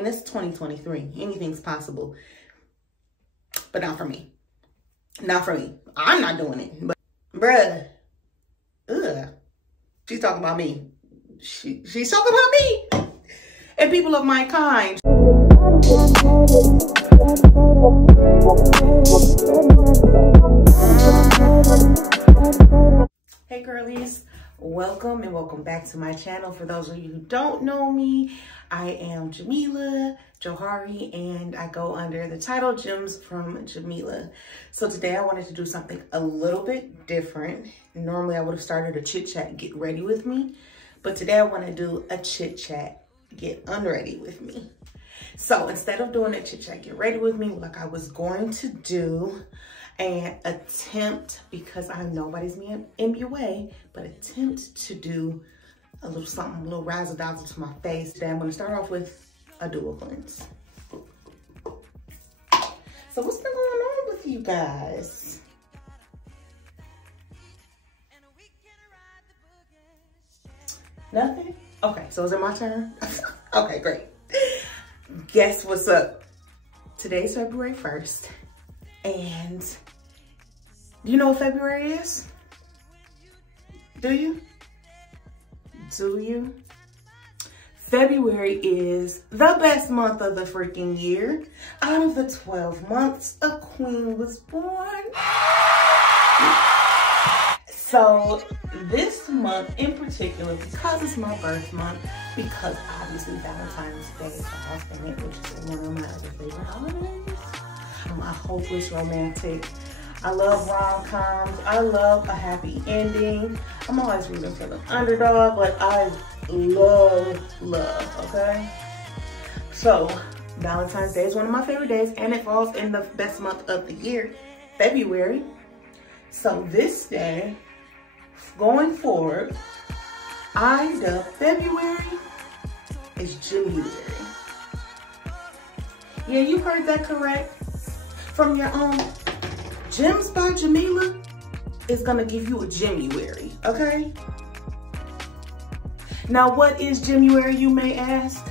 mean, it's 2023. Anything's possible. But not for me. Not for me. I'm not doing it. But, bruh. Ugh. She's talking about me. She's talking about me. And people of my kind. Hey girlies, welcome and welcome back to my channel. For those of you who don't know me, I am Jamillahjohari and I go under the title Gems from Jamillah. So today I wanted to do something a little bit different. Normally I would have started a chit chat, get ready with me, but today I want to do a chit chat, get unready with me. So instead of doing a chit chat, get ready with me, like I was going to do and attempt, because I know nobody's MUA, but attempt to do a little something, a little razzle dazzle to my face. Today I'm gonna start off with a dual cleanse. So what's been going on with you guys? Nothing? Okay, so is it my turn? Okay, great. Guess what's up? Today's February 1st, and do you know what February is? Do you? Do you? February is the best month of the freaking year. Out of the 12 months, a queen was born. So this month in particular, because it's my birth month, because obviously Valentine's Day is off in it, which is one of my other favorite holidays. I'm a hopeless romantic. I love rom-coms. I love a happy ending. I'm always rooting for the underdog, but I love, okay? So Valentine's Day is one of my favorite days, and it falls in the best month of the year, February. So this day, going forward, I dub February is Gemuary. Yeah, you heard that correct. From your own Gems by Jamillah is gonna give you a Gemuary, okay? Now, what is Gemuary, you may ask?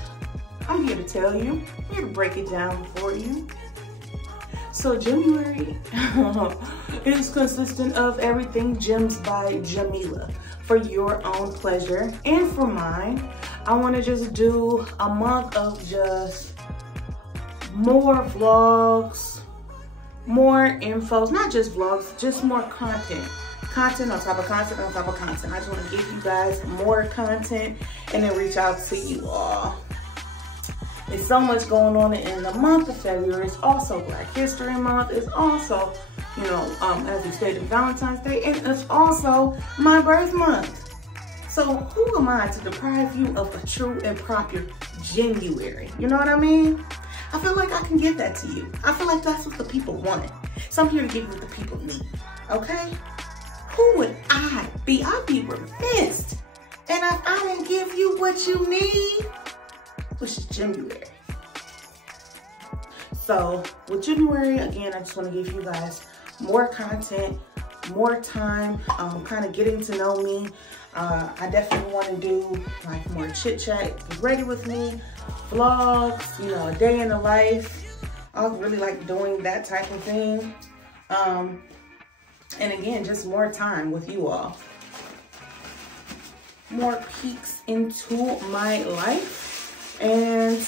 I'm here to tell you, I'm here to break it down for you. So Gemuary is consistent of everything Gems by Jamillah for your own pleasure and for mine. I wanna just do a month of just more vlogs, more infos, not just vlogs, just more content. Content on top of content on top of content. I just want to give you guys more content and then reach out to you all. There's so much going on in the month of February. It's also Black History Month. It's also, you know, as we stated, Valentine's Day, and it's also my birth month. So who am I to deprive you of a true and proper Gemuary? You know what I mean? I feel like I can give that to you. I feel like that's what the people want. So I'm here to give you what the people need, okay? Who would I be? I'd be remiss. And if I didn't give you what you need, which is Gemuary. So with Gemuary, again, I just want to give you guys more content, more time, kind of getting to know me. I definitely want to do like more chit chat, get ready with me, vlogs, you know, a day in the life. I really like doing that type of thing. And again, just more time with you all. More peeks into my life. And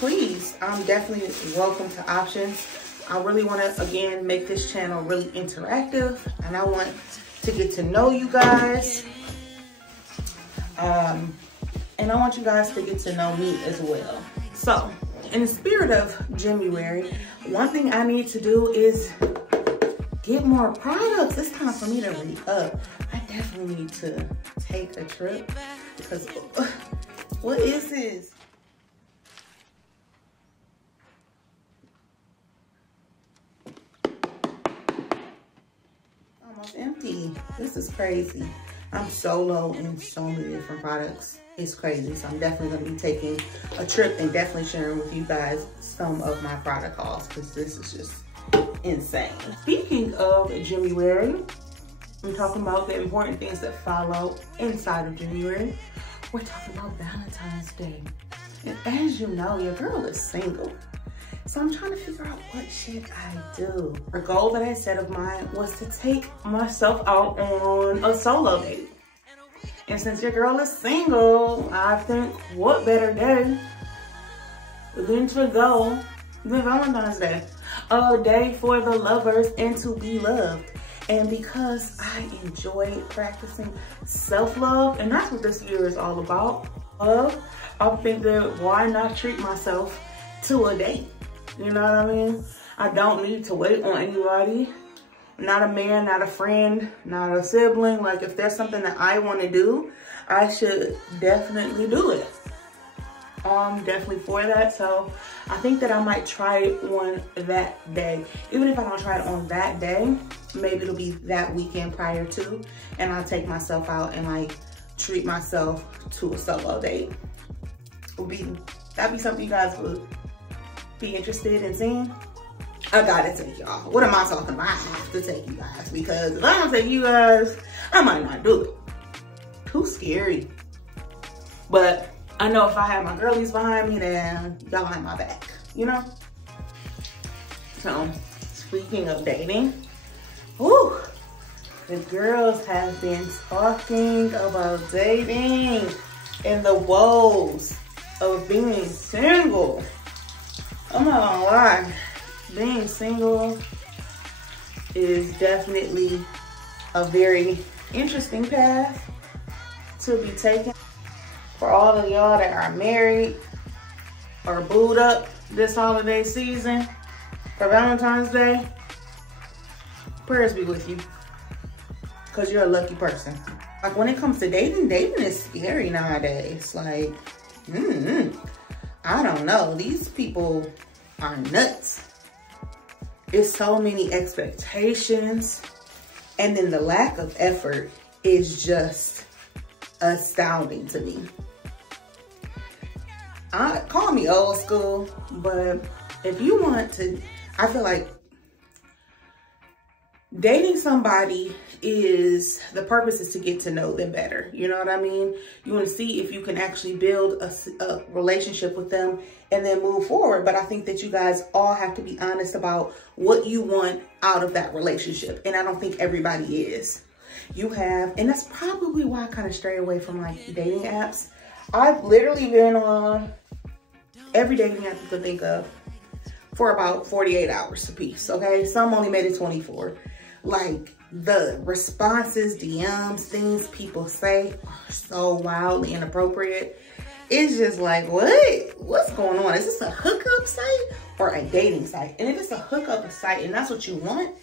please, I'm definitely welcome to options. I really want to, again, make this channel really interactive. And I want to get to know you guys. And I want you guys to get to know me as well. So, in the spirit of Gemuary, one thing I need to do is get more products. It's time for me to re-up. I definitely need to take a trip because what is this? Almost empty. This is crazy. I'm so low in so many different products. It's crazy. So I'm definitely going to be taking a trip and definitely sharing with you guys some of my product hauls because this is just insane. Speaking of Gemuary, I'm talking about the important things that follow inside of Gemuary. We're talking about Valentine's Day. And as you know, your girl is single. So I'm trying to figure out what should I do. A goal that I set of mine was to take myself out on a solo date. And since your girl is single, I think what better day than to go than Valentine's Day. A day for the lovers and to be loved. And because I enjoy practicing self-love, and that's what this year is all about, I think that why not treat myself to a date? You know what I mean? I don't need to wait on anybody. Not a man, not a friend, not a sibling. Like, if there's something that I want to do, I should definitely do it. I'm definitely for that. So I think that I might try it on that day. Even if I don't try it on that day, maybe it'll be that weekend prior to, and I'll take myself out and like treat myself to a solo date. That'd be something you guys would be interested in seeing. I gotta take y'all. What am I talking about? I have to take you guys, because if I don't take you guys, I might not do it. Too scary. But I know if I have my girlies behind me, then y'all have my back, you know? So, speaking of dating, whew, the girls have been talking about dating and the woes of being single. I'm not gonna lie, being single is definitely a very interesting path to be taken. For all of y'all that are married or booed up this holiday season for Valentine's Day, prayers be with you, because you're a lucky person. Like, when it comes to dating, dating is scary nowadays. Like, I don't know. These people are nuts. It's so many expectations, and then the lack of effort is just astounding to me. Call me old school, but if you want to, I feel like dating somebody the purpose is to get to know them better. You know what I mean? You want to see if you can actually build a relationship with them and then move forward. But I think that you guys all have to be honest about what you want out of that relationship. And I don't think everybody is. And that's probably why I kind of stray away from like dating apps. I've literally been on every dating app you could think of for about 48 hours apiece, okay? Some only made it 24. Like, the responses, DMs, things people say are so wildly inappropriate. It's just like, what's going on? Is this a hookup site or a dating site? And if it's a hookup site and that's what you want,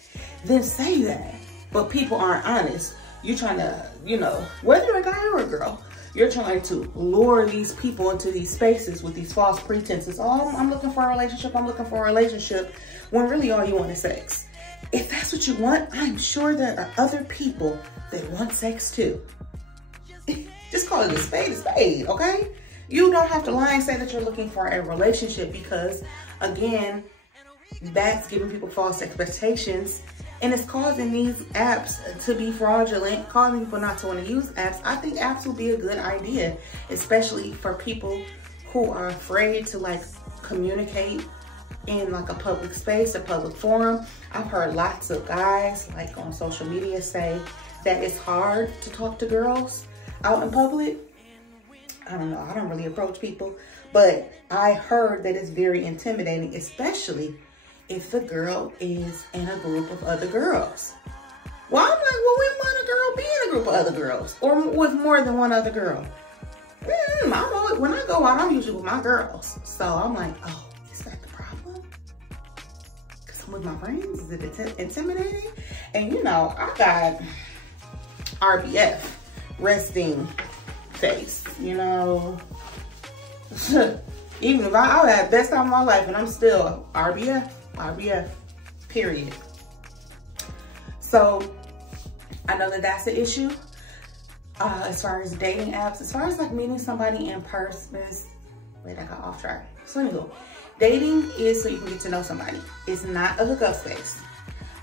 then say that. But people aren't honest. You're trying to, you know, whether you're a guy or a girl, you're trying to lure these people into these spaces with these false pretenses. Oh, I'm looking for a relationship. I'm looking for a relationship. When really all you want is sex. If that's what you want, I'm sure there are other people that want sex too. Just call it a spade, okay? You don't have to lie and say that you're looking for a relationship, because, again, that's giving people false expectations, and it's causing these apps to be fraudulent, causing people not to want to use apps. I think apps will be a good idea, especially for people who are afraid to like communicate in like a public space, a public forum. I've heard lots of guys like on social media say that it's hard to talk to girls out in public. I don't know, I don't really approach people, but I heard that it's very intimidating, especially if the girl is in a group of other girls. Well, I'm like, well, when might a girl be in a group of other girls? Or with more than one other girl? When I go out, I'm usually with my girls. So I'm like, oh, is that the problem? Because I'm with my friends? Is it intimidating? And you know, I got RBF, resting face, you know. Even if I had the best time of my life and I'm still RBF, period. So I know that that's the issue. As far as dating apps, as far as like meeting somebody in person, wait, I got off track. So let me go. Dating is so you can get to know somebody. It's not a hookup space.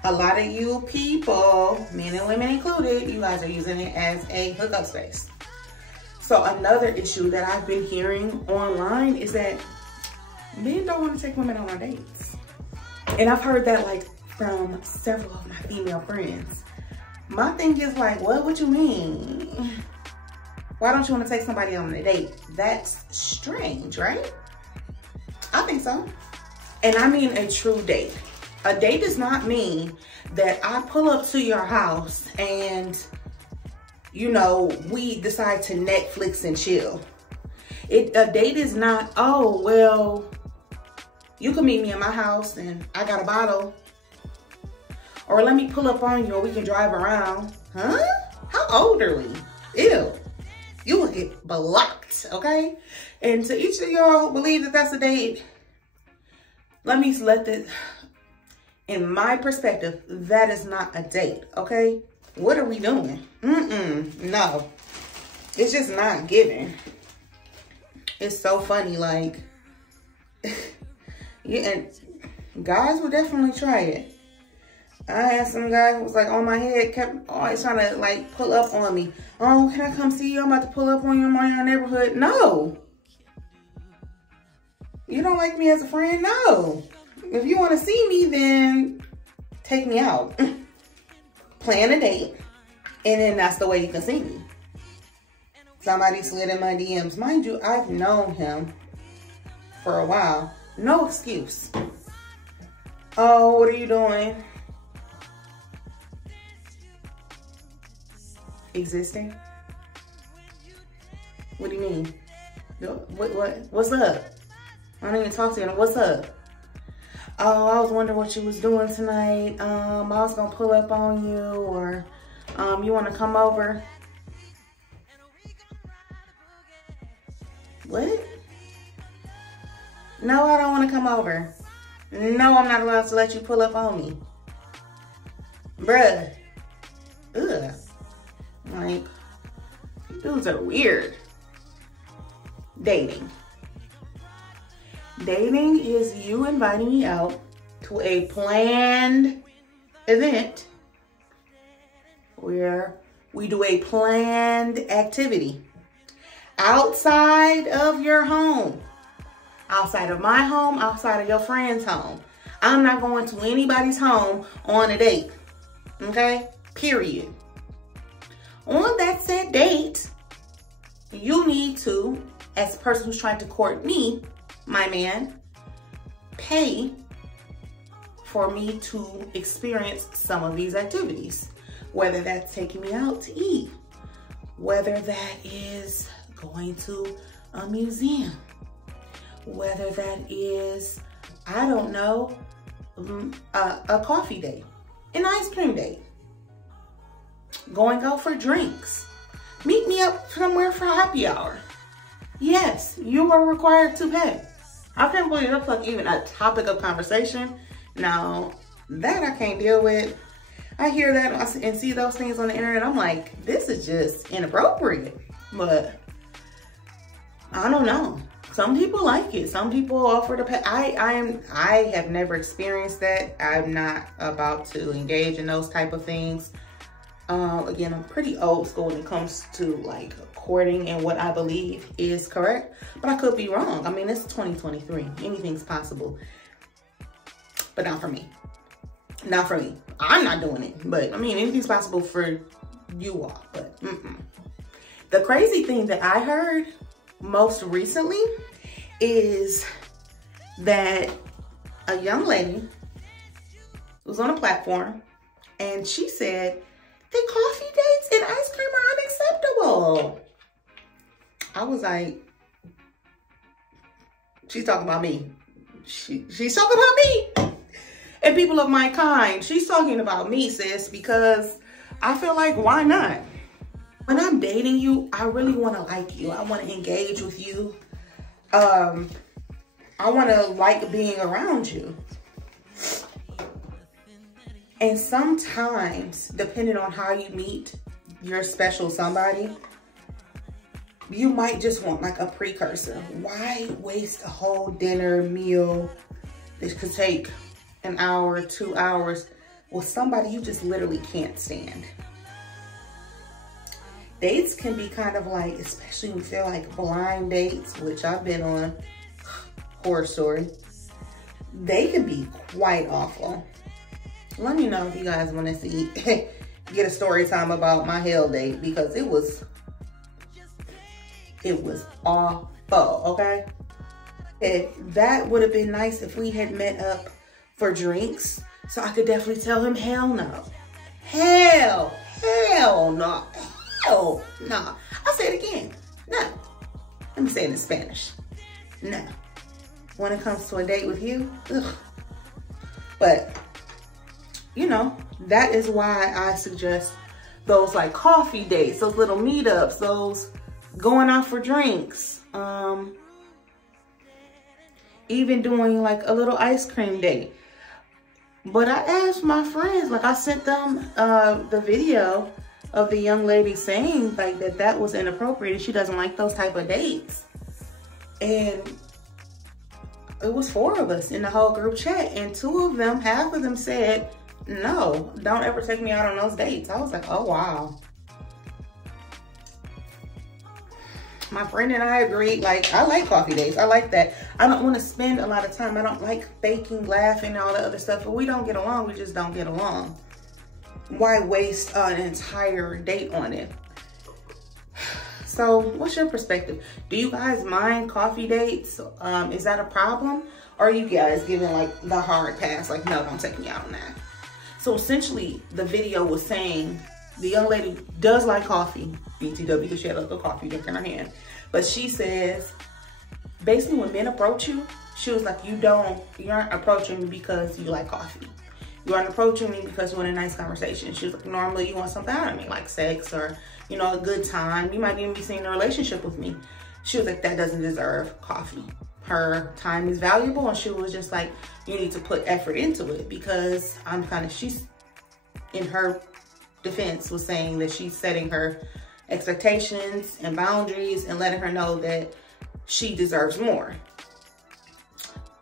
A lot of you people, men and women included, you guys are using it as a hookup space. So another issue that I've been hearing online is that men don't want to take women on dates. And I've heard that like from several of my female friends. My thing is like, what you mean? Why don't you want to take somebody on a date? That's strange, right? I think so. And I mean a true date. A date does not mean that I pull up to your house and, you know, we decide to Netflix and chill. A date is not, oh, well, you can meet me in my house and I got a bottle. Or let me pull up on you or we can drive around. Huh? How old are we? Ew. You will get blocked, okay? And to each of y'all who believe that that's a date, let this, in my perspective, that is not a date, okay? What are we doing? No. It's just not giving. It's so funny, like, yeah, and guys will definitely try it. I had some guy who was like on my head, kept always trying to like pull up on me. Oh, can I come see you? I'm about to pull up on you in your neighborhood. No. You don't like me as a friend? No. If you want to see me, then take me out. Plan a date. And then that's the way you can see me. Somebody slid in my DMs. Mind you, I've known him for a while. No excuse. Oh, what are you doing? Existing? What do you mean? What's up? I don't even talk to you. What's up? Oh, I was wondering what you was doing tonight. I was gonna pull up on you, or you wanna come over? What? No, I don't wanna come over. No, I'm not allowed to let you pull up on me. Bruh. Ugh. Like, dudes are weird. Dating. Dating is you inviting me out to a planned event where we do a planned activity outside of your home, outside of my home, outside of your friend's home. I'm not going to anybody's home on a date, okay? Period. On that said date, you need to, as a person who's trying to court me, my man, pay for me to experience some of these activities. Whether that's taking me out to eat, whether that is going to a museum, whether that is, I don't know, a coffee date, an ice cream date, going out for drinks, meet me up somewhere for happy hour. Yes, you are required to pay. I can't believe that's like even a topic of conversation. Now, that I can't deal with. I hear that and see those things on the internet. I'm like, this is just inappropriate. But I don't know. Some people like it. Some people offer to pay. I have never experienced that. I'm not about to engage in those type of things. Again, I'm pretty old school when it comes to like courting and what I believe is correct, but I could be wrong. I mean, it's 2023. Anything's possible, but not for me. Not for me. I'm not doing it, but I mean, anything's possible for you all, but The crazy thing that I heard most recently is that a young lady was on a platform and she said that coffee dates and ice cream are unacceptable. I was like, she's talking about me. She's talking about me. And people of my kind, she's talking about me, sis, because I feel like, why not? When I'm dating you, I really want to like you. I want to engage with you. I want to like being around you. And sometimes, depending on how you meet your special somebody, you might just want like a precursor. Why waste a whole dinner meal that could take an hour, 2 hours with somebody you just literally can't stand? dates can be kind of like, especially when you feel like blind dates, which I've been on, horror story. They can be quite awful. Let me know if you guys want to see, get a story time about my hell date, because it was awful, okay? That would have been nice if we had met up for drinks, so I could definitely tell him hell no. Hell no. Hell no. I'll say it again. No. Let me say it in Spanish. No. When it comes to a date with you, ugh. But, you know, that is why I suggest those like coffee dates, those little meetups, those going out for drinks. Even doing like a little ice cream date. But I asked my friends, like I sent them the video of the young lady saying like that was inappropriate. She doesn't like those type of dates. And it was 4 of us in the whole group chat, and 2 of them, half of them said, no, don't ever take me out on those dates. I was like, oh wow. My friend and I agreed, like, I like coffee dates. I like that. I don't want to spend a lot of time. I don't like faking, laughing, and all that other stuff. If we don't get along, we just don't get along. Why waste an entire date on it? So what's your perspective? Do you guys mind coffee dates? Is that a problem? Or are you guys giving like the hard pass? Like, no, don't take me out on that. So essentially the video was saying the young lady does like coffee, BTW, because she had a little coffee drink in her hand. But she says, basically when men approach you, she was like, you aren't approaching me because you like coffee. You aren't approaching me because you want a nice conversation. She was like, normally you want something out of me, like sex or, you know, a good time. You might even be seeing a relationship with me. She was like, that doesn't deserve coffee. Her time is valuable, and she was just like, you need to put effort into it, because she's, in her defense, was saying that she's setting her expectations and boundaries and letting her know that she deserves more.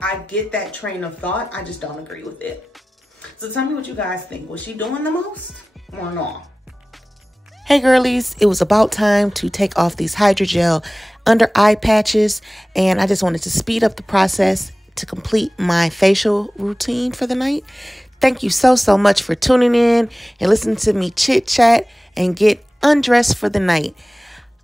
I get that train of thought. I just don't agree with it. So tell me what you guys think. Was she doing the most or not? Hey girlies, it was about time to take off these hydrogel under eye patches, and I just wanted to speed up the process to complete my facial routine for the night. Thank you so much for tuning in and listening to me chit chat and get undressed for the night.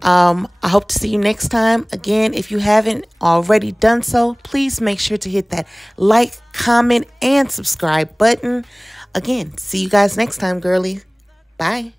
I hope to see you next time. Again, if you haven't already done so, please make sure to hit that like, comment, and subscribe button. Again, see you guys next time, girlies. Bye.